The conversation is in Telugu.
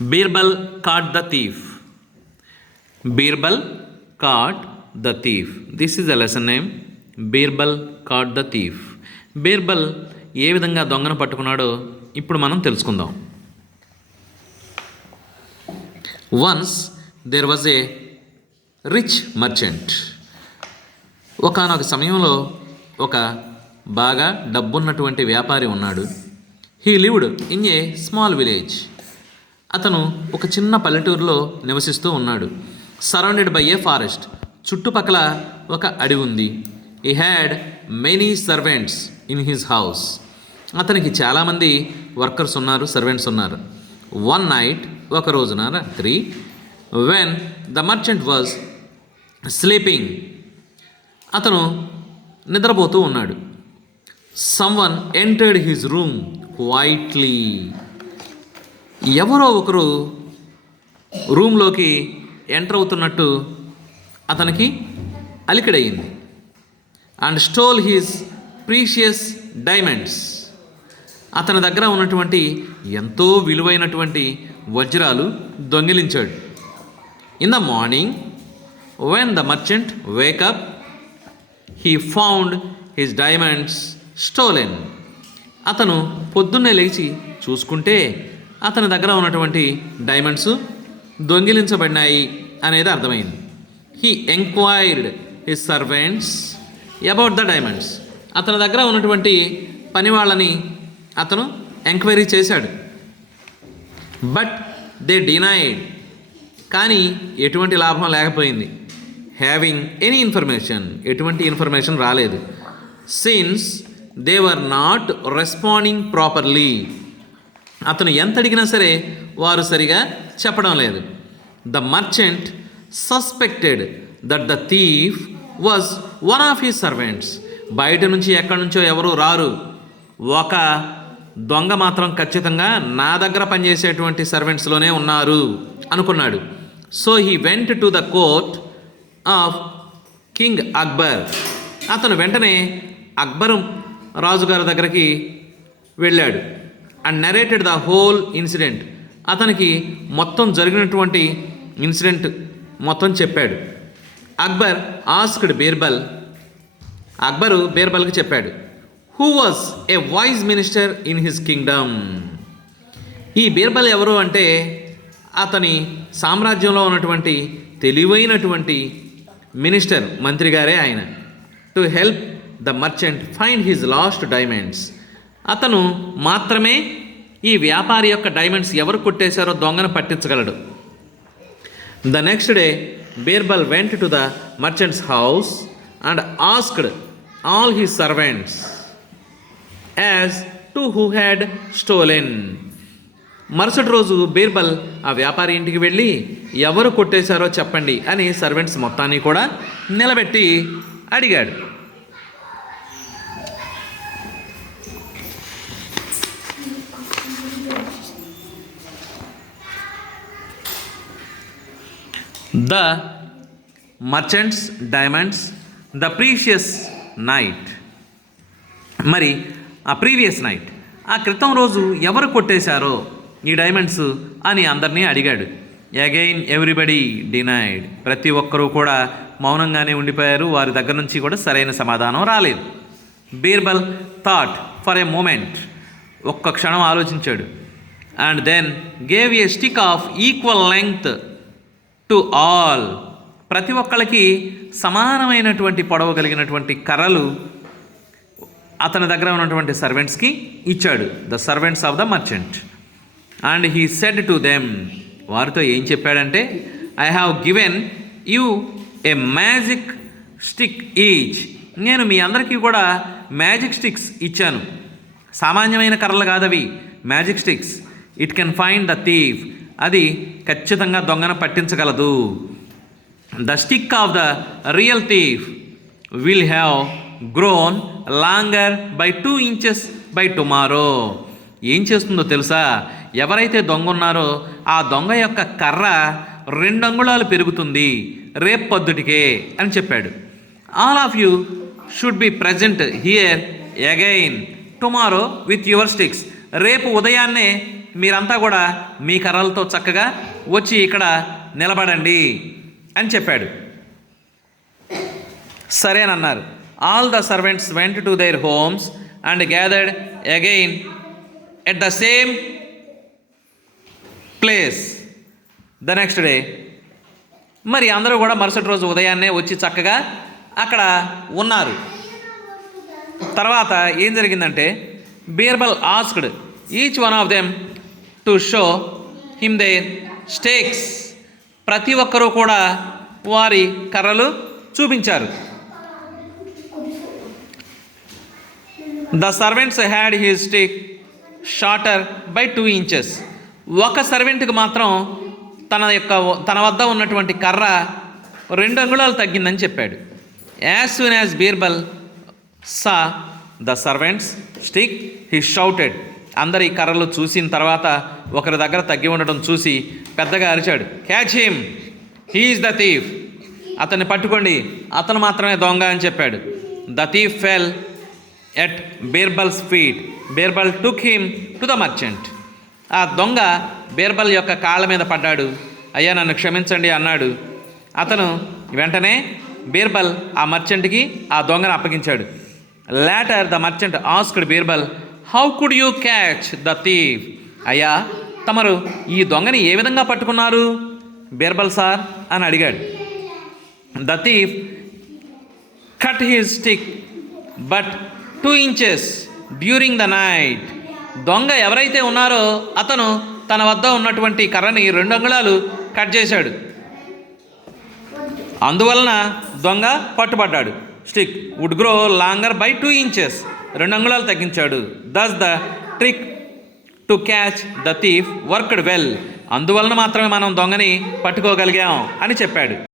Birbal caught the thief. Birbal caught the thief. This is a lesson name. Birbal caught the thief. Birbal ఏ విధంగా దొంగను పట్టుకున్నాడో ఇప్పుడు మనం తెలుసుకుందాం. Once there was a rich merchant. ఒకానొక సమయంలో ఒక బాగా డబ్బున్నటువంటి వ్యాపారి ఉన్నాడు. He lived in a small village. అతను ఒక చిన్న పల్లెటూరులో నివసిస్తూ ఉన్నాడు. Surrounded by a forest. చుట్టుపక్కల ఒక అడవి ఉంది. He had many servants in his house. అతనికి చాలామంది వర్కర్స్ ఉన్నారు, సర్వెంట్స్ ఉన్నారు. వన్ నైట్, ఒక రోజున రాత్రి, when the merchant was sleeping, అతను నిద్రపోతూ ఉన్నాడు. Someone entered his room quietly. ఎవరో ఒకరు రూమ్లోకి ఎంటర్ అవుతున్నట్టు అతనికి అలికిడయింది. And stole his precious diamonds. అతని దగ్గర ఉన్నటువంటి ఎంతో విలువైనటువంటి వజ్రాలు దొంగిలించాడు. In the morning when the merchant wake up, he found his diamonds stolen. అతను పొద్దున్నే లేచి చూసుకుంటే అతని దగ్గర ఉన్నటువంటి డైమండ్స్ దొంగిలించబడినాయి అనేది అర్థమైంది. He enquired his servants about the diamonds. అతని దగ్గర ఉన్నటువంటి పని వాళ్ళని అతను ఎంక్వైరీ చేశాడు. But they denied. కానీ ఎటువంటి లాభం లేకపోయింది. హ్యావింగ్ ఎనీ ఇన్ఫర్మేషన్, ఎటువంటి ఇన్ఫర్మేషన్ రాలేదు. Since they were not responding properly. అతను ఎంత అడిగినా సరే వారు సరిగా చెప్పడం లేదు. The merchant suspected that the thief was one of his servants. బయట నుంచి ఎక్కడి నుంచో ఎవరు రారు, ఒక దొంగ మాత్రం ఖచ్చితంగా నా దగ్గర పనిచేసేటువంటి సర్వెంట్స్లోనే ఉన్నారు అనుకున్నాడు. So he went to the court of king Akbar. అతను వెంటనే అక్బర్ రాజుగారి దగ్గరికి వెళ్ళాడు. And narrated the whole incident. అతనికి మొత్తం జరిగినటువంటి ఇన్సిడెంట్ మొత్తం చెప్పాడు. అక్బర్ ఆస్క్డ్ బీర్బల్. అక్బరు బీర్బల్కి చెప్పాడు, who was a wise minister in his Kingdom. ఈ బీర్బల్ ఎవరు అంటే అతని సామ్రాజ్యంలో ఉన్నటువంటి తెలివైనటువంటి మినిస్టర్, మంత్రి గారే ఆయన. To help the merchant find his lost diamonds. అతను మాత్రమే ఈ వ్యాపారి యొక్క డైమండ్స్ ఎవరు కొట్టేశారో దొంగను పట్టించగలడు. The next day Birbal went to the merchant's house and asked all his servants as to who had stolen. మరుసటి రోజు బీర్బల్ ఆ వ్యాపారి ఇంటికి వెళ్ళి ఎవరు కొట్టేశారో చెప్పండి అని సర్వెంట్స్ మొత్తాన్ని కూడా నిలబెట్టి అడిగాడు. The merchants diamonds the precious night. మరి ఆ ప్రీవియస్ నైట్, ఆ క్రితం రోజు ఎవరు కొట్టేశారో ఈ డైమండ్స్ అని అందరినీ అడిగాడు. Again everybody denied. ప్రతి ఒక్కరూ కూడా మౌనంగానే ఉండిపోయారు. వారి దగ్గర నుంచి కూడా సరైన సమాధానం రాలేదు. Birbal thought for a moment. ఒక్క క్షణం ఆలోచించాడు. And then gave a stick of equal length to all. ప్రతి ఒక్కళ్ళకి సమానమైనటువంటి పొడవు కలిగినటువంటి కర్రలు అతని దగ్గర ఉన్నటువంటి సర్వెంట్స్కి ఇచ్చాడు. The servants of the merchant. And he said to them. వారితో ఏం చెప్పాడంటే, I have given you a magic stick each. నేను మీ అందరికీ కూడా మ్యాజిక్ స్టిక్స్ ఇచ్చాను. సామాన్యమైన కర్రలు కాదవి, magic sticks. It can find the thief. అది ఖచ్చితంగా దొంగను పట్టించగలదు. The stick of the real thief will have grown longer by 2 inches by tomorrow. ఏం చేస్తుందో తెలుసా? ఎవరైతే దొంగ ఉన్నారో ఆ దొంగ యొక్క కర్ర 2 అంగుళాలు పెరుగుతుంది రేపు పొద్దుటికే అని చెప్పాడు. All of you should be present here again tomorrow with your sticks. రేపు ఉదయాన్నే మీరంతా కూడా మీ కర్రలతో చక్కగా వచ్చి ఇక్కడ నిలబడండి అని చెప్పాడు. సరేనన్నారు. All the servants went to their homes and gathered again at the same place the next day. మరి అందరూ కూడా మరుసటి రోజు ఉదయాన్నే వచ్చి చక్కగా అక్కడ ఉన్నారు. తర్వాత ఏం జరిగిందంటే, Birbal asked each one of them to show him their stakes. ప్రతి ఒక్కరూ కూడా వారి కర్రలు చూపించారు. The servants had his stick shorter by 2 inches. ఒక సర్వెంట్కి మాత్రం తన వద్ద ఉన్నటువంటి కర్ర 2 అంగుళాలు తగ్గిందని చెప్పాడు. As soon as Birbal saw the servants stick he shouted. అందరి కర్రలు చూసిన తర్వాత ఒకరి దగ్గర తగ్గి ఉండటం చూసి పెద్దగా అరిచాడు, catch him, he is the thief. అతన్ని పట్టుకోండి, అతను మాత్రమే దొంగ అని చెప్పాడు. The thief fell at Birbal's feet. Birbal took him to the merchant. ఆ దొంగ బీర్బల్ యొక్క కాళ్ళ మీద పడ్డాడు. అయ్యా నన్ను క్షమించండి అన్నాడు. అతను వెంటనే బీర్బల్ ఆ మర్చెంట్కి ఆ దొంగను అప్పగించాడు. Later the merchant asked Birbal, how could you catch the thief? అయ్యా తమరు ఈ దొంగని ఏ విధంగా పట్టుకున్నారు బీర్బల్ సార్ అని అడిగాడు. The thief cut his stick but 2 inches during the night. దొంగ ఎవరైతే ఉన్నారో అతను తన వద్ద ఉన్నటువంటి కర్రని 2 అంగుళాలు కట్ చేశాడు. అందువలన దొంగ పట్టుబడ్డాడు. Stick would grow longer by 2 inches. 2 అంగుళాలు తగ్గించాడు. Thus the trick to catch the thief worked well. అందువలన మాత్రమే మనం దొంగని పట్టుకోగలిగాం అని చెప్పాడు.